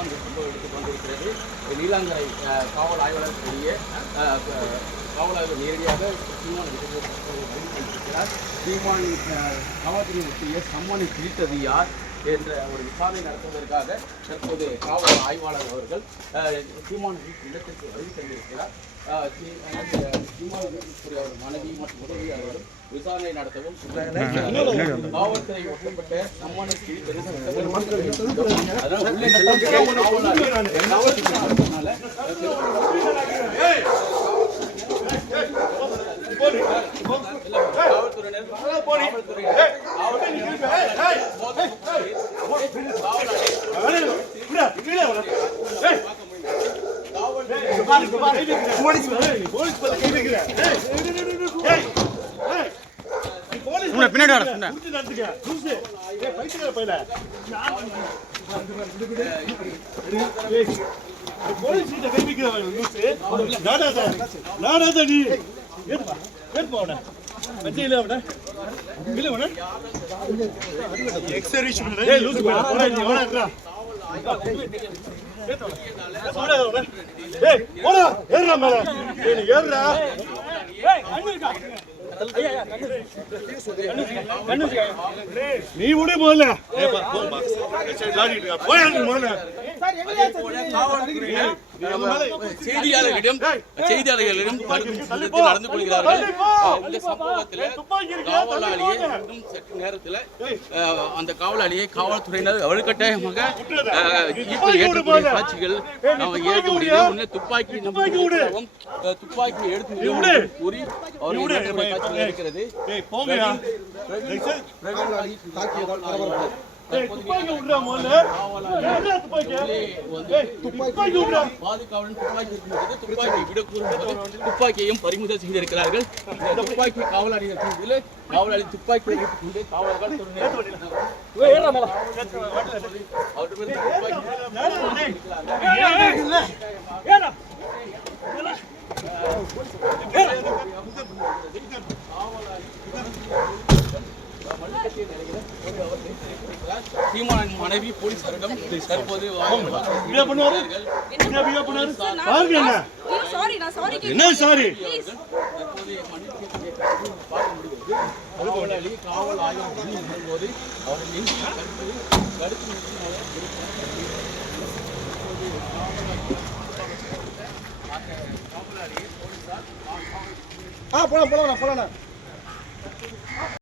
Summon எடுத்துக் கொண்டிருக்கிறது. நீலாங்கரை காவல் ஆய்வாளர் காவல் ஆய்வாளர் நேரடியாக சீமான் வெளியிட்டிருக்கிறார். சீமான் காவல்துறை முக்கிய சம்மனை பிரித்தது யார் என்ற ஒரு விசாரணை நடத்துவதற்காக தற்போது காவல் ஆய்வாளர் அவர்கள் சீமான் இடத்திற்கு வருகை தந்திருக்கிறார். சீமானுடைய அவர் மனைவி மற்றும் உதவியாளர்களும் விசாரணை நடத்தவும் காவல்துறை ஒட்டப்பட்ட சம்மனை பிரித்தது நீ விட போல செய்தியாளர்களிடம் நடந்து கொள்கிறார்கள். இந்த சம்பவத்தில் காவலாளியை இன்னும் சற்று நேரத்தில் அந்த காவலாளியை காவல்துறையினர் வலுக்கட்டாயமாக ஏற்றக்கூடிய காட்சிகள் ஏற்க முடியும். துப்பாக்கி எடுத்து கூறி அவருடைய காட்சிகள் இருக்கிறது. துப்பாக்கியையும் பறிமுதல் செய்திருக்கிறார்கள். துப்பாக்கி காவலாளி துப்பாக்கி கொண்டு காவலர்கள் சீமானின் மனைவி போலீசாரிடம் தற்போது காவல் ஆய்வு போது அவர்கள் போலாம்